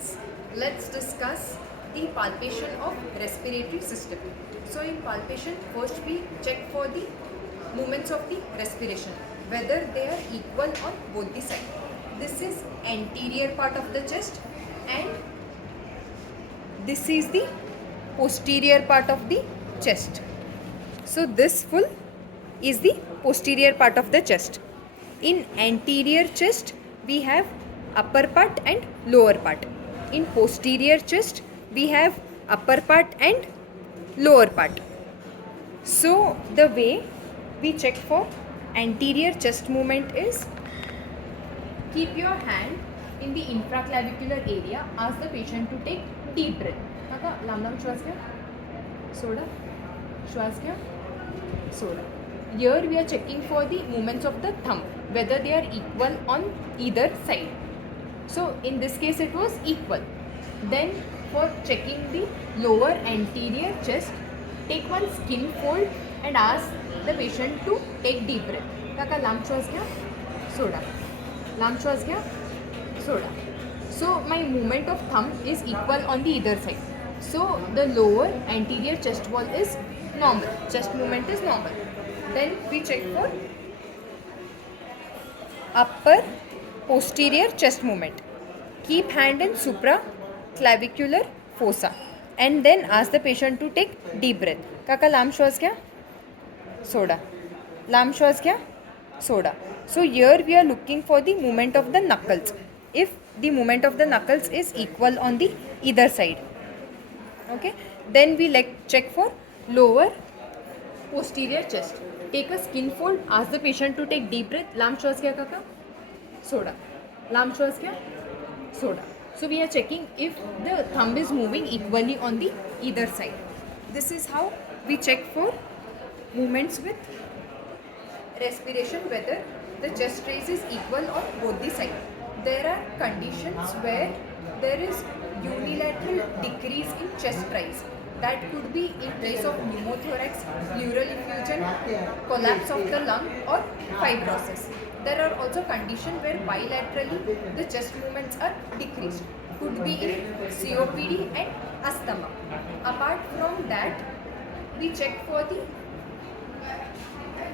students, let's discuss the palpation of respiratory system. So in palpation, first we check for the movements of the respiration, whether they are equal on both the sides. This is anterior part of the chest and this is the posterior part of the chest. So this full is the posterior part of the chest. In anterior chest, we have upper part and lower part. In posterior chest, we have upper part and lower part. So the way we check for anterior chest movement is, keep your hand in the infraclavicular area. Ask the patient to take deep breath. आता लांब लांब श्वास घ्या, soda, श्वास घ्या, soda. Here we are checking for the movements of the thumb, whether they are equal on either side. So in this case it was equal. Then for checking the lower anterior chest, take one skin fold and ask the patient to take deep breath. काका लांब श्वास घ्या, soda, लांब श्वास घ्या, soda. So my movement of thumb is equal on the either side. So the lower anterior chest wall is normal, chest movement is normal. Then we check for upper posterior chest movement. Keep hand in supraclavicular fossa and then ask the patient to take deep breath. काका लांब श्वास घ्या, soda, लांब श्वास घ्या, soda. So here we are looking for the movement of the knuckles. If the movement of the knuckles is equal on the either side. Okay. Then we check for lower posterior chest. Take a skin fold, ask the patient to take deep breath. लांब श्वास घ्या काका, soda, लांब श्वास घ्या, soda. So we are checking if the thumb is moving equally on the either side. This is how we check for movements with respiration, whether the chest raise is equal on both the sides. There are conditions where there is unilateral decrease in chest rise. That could be in case of pneumothorax, pleural effusion, collapse of the lung or fibrosis. There are also conditions where bilaterally the chest movements are decreased. Could be in COPD and asthma. Apart from that, we check for the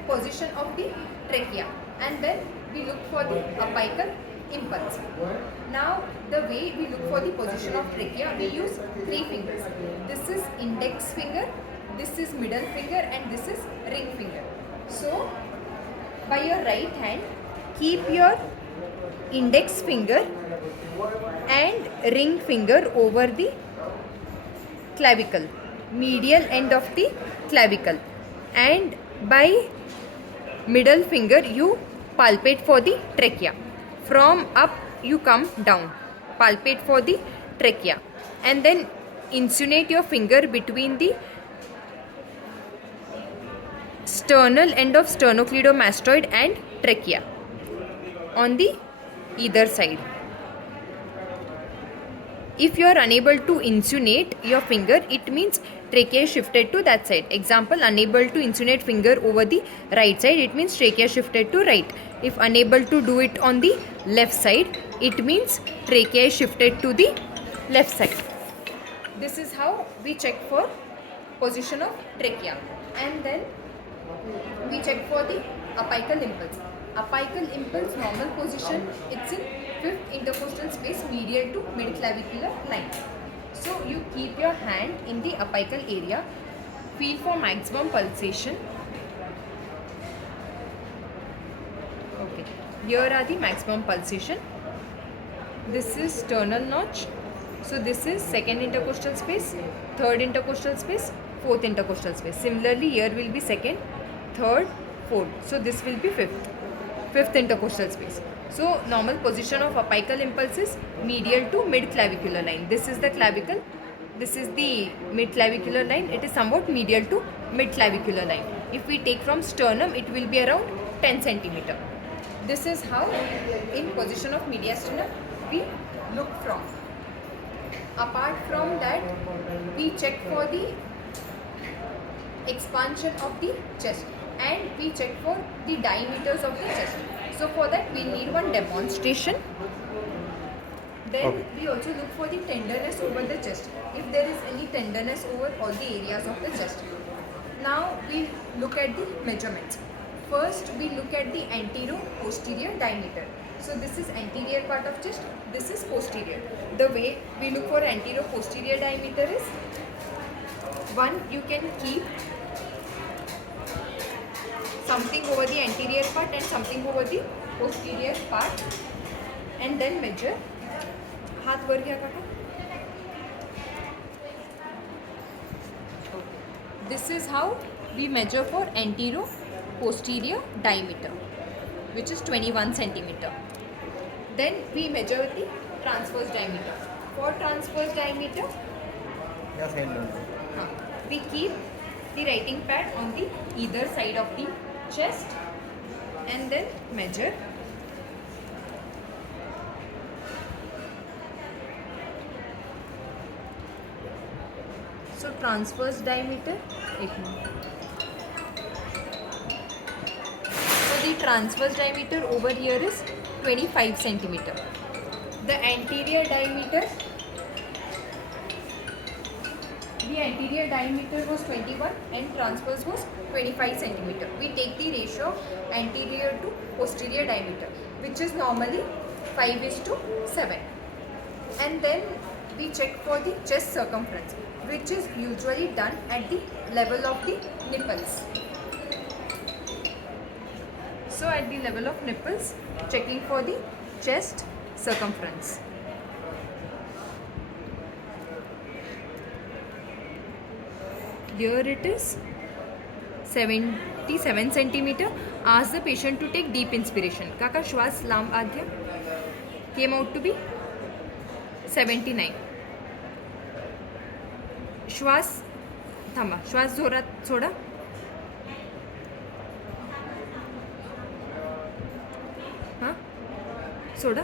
position of the trachea and then we look for the apical impulse. Now the way we look for the position of trachea, we use three fingers. This is index finger, this is middle finger and this is ring finger. So by your right hand, keep your index finger and ring finger over the clavicle, medial end of the clavicle, and by middle finger you palpate for the trachea. From up you come down, palpate for the trachea and then insinuate your finger between the sternal end of sternocleidomastoid and trachea on the either side. If you are unable to insinuate your finger, it means trachea is shifted to that side. Example, unable to insinuate finger over the right side, it means trachea shifted to right. If unable to do it on the left side, it means trachea is shifted to the left side. This is how we check for position of trachea. And then we check for the apical impulse. Apical impulse normal position, it's in 5th intercostal space medial to mid-clavicular line. So you keep your hand in the apical area, feel for maximum pulsation. Okay, here are the maximum pulsation. This is sternal notch. So this is 2nd intercostal space, 3rd intercostal space, 4th intercostal space. Similarly, here will be 2nd, 3rd, 4th. So this will be 5th intercostal space. So normal position of apical impulse is medial to mid-clavicular line. This is the clavicle. This is the mid-clavicular line. It is somewhat medial to mid-clavicular line. If we take from sternum, it will be around 10 centimeter. This is how in position of mediastinum we look from. Apart from that, we check for the expansion of the chest and we check for the diameters of the chest. So for that we need one demonstration. Then Okay. we also look for the tenderness over the chest, if there is any tenderness over all the areas of the chest. Now we look at the measurements. First we look at the anterior-posterior diameter. So this is anterior part of chest, this is posterior. The way we look for anterior-posterior diameter is, one, you can keep something over the anterior part and something over the posterior part and then measure. हाथ वर घ्या काका. This is how we measure for anterior-posterior diameter, which is 21 centimeter. Then we measure the transverse diameter. For transverse diameter, या side low. we keep the writing pad on the either side of the chest and then measure. So transverse diameter, एक minute. So the transverse diameter over here is 25 centimeter. The anterior diameter was 21 and transverse was 25 centimeter. We take the ratio of anterior to posterior diameter, which is normally 5:7. And then we check for the chest circumference, which is usually done at the level of the nipples. So at the level of nipples, checking for the chest circumference. Here it is 77 centimeter. Ask the patient to take deep inspiration. Kaka, श्वास लांब आत घ्या. Came out to be 79. श्वास थांबा, श्वास जोरात soda. हां, soda.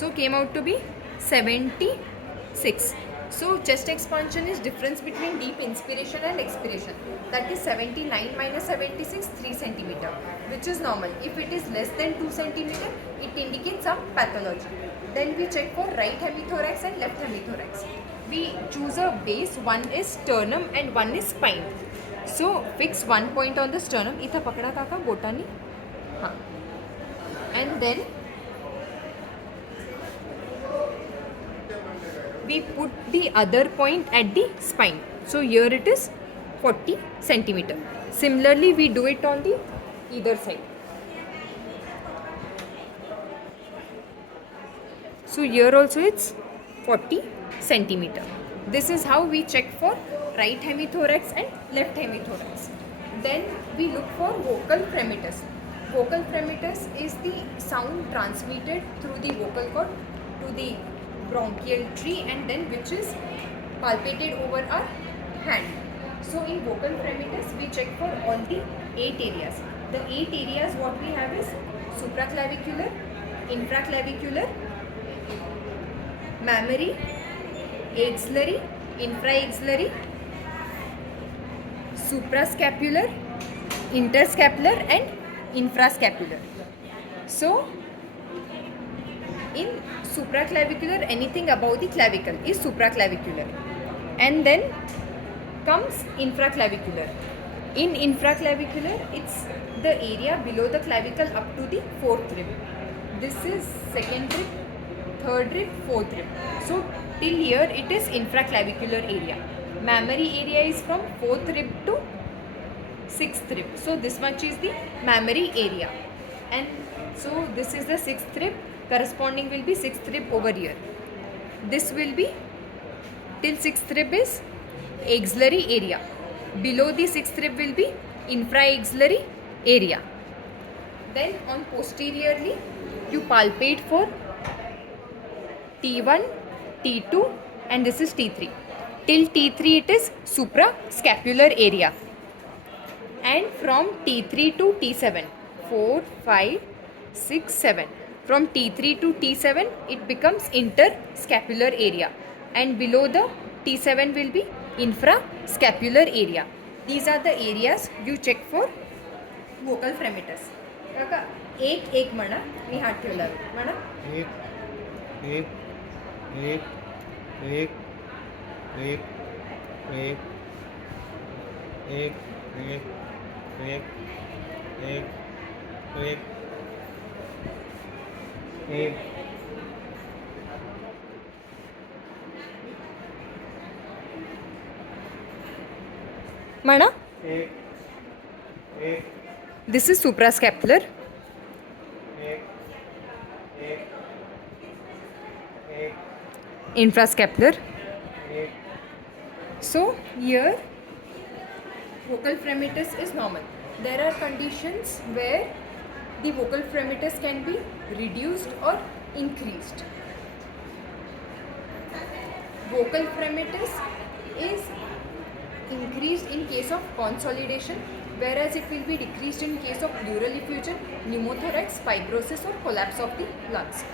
So came out to be 76. So chest expansion is difference between deep inspiration and expiration. That is 79 minus 76, 3 centimeter, which is normal. If it is less than 2 centimeter, it indicates some pathology. Then we check for right hemithorax and left hemithorax. We choose a base. One is sternum and one is spine. So fix one point on the sternum. इथं पकडा काका बोटानी. हाँ. And then we put the other point at the spine. So here it is 40 centimeter. Similarly, we do it on the either side. So here also it's 40 centimeter. This is how we check for right hemithorax and left hemithorax. Then we look for vocal fremitus. Vocal fremitus is the sound transmitted through the vocal cord to the bronchial tree and then which is palpated over our hand. So in vocal fremitus we check for all the 8 areas. The 8 areas what we have is supraclavicular, infraclavicular, mammary, axillary, infraxillary, suprascapular, interscapular and infrascapular. So in supraclavicular, anything above the clavicle is supraclavicular, and then comes infraclavicular. In infraclavicular, it's the area below the clavicle up to the 4th rib. This is 2nd rib, 3rd rib, 4th rib. So till here it is infraclavicular area. Mammary area is from 4th rib to 6th rib. So this much is the mammary area, and so this is the 6th rib. Corresponding will be 6th rib over here. This will be till 6th rib is axillary area. Below the 6th rib will be infraxillary area. Then on posteriorly you palpate for T1, T2 and this is T3. Till T3 it is suprascapular area. And from T3 to T7, 4, 5, 6, 7. From T3 to T7 it becomes interscapular area, and below the T7 will be infrascapular area. These are the areas you check for vocal fremitus. काका एक एक म्हणा, मी हात ठेवला म्हणा. एक एक एक एक एक एक एक एक एक एक एक एक म्हणा. एक एक दिस इज सुप्रास्कॅप्युलर. एक एक एक Infrascapular. एक So here vocal fremitus is normal. There are conditions where the vocal fremitus can be reduced or increased. Vocal fremitus is increased in case of consolidation, whereas it will be decreased in case of pleural effusion, pneumothorax, fibrosis or collapse of the lungs.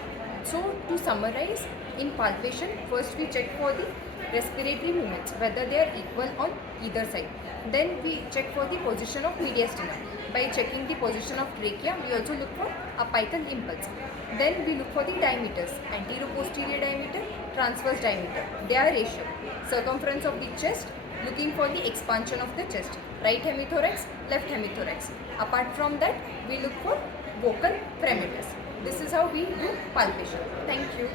So to summarize, in palpation, first we check for the respiratory movements, whether they are equal on either side. Then we check for the position of mediastinum. By checking the position of trachea, we also look for apical impulse. Then we look for the diameters, anterior-posterior diameter, transverse diameter, their ratio, circumference of the chest, looking for the expansion of the chest, right hemithorax, left hemithorax. Apart from that, we look for vocal fremitus. This is how we do palpation. Thank you.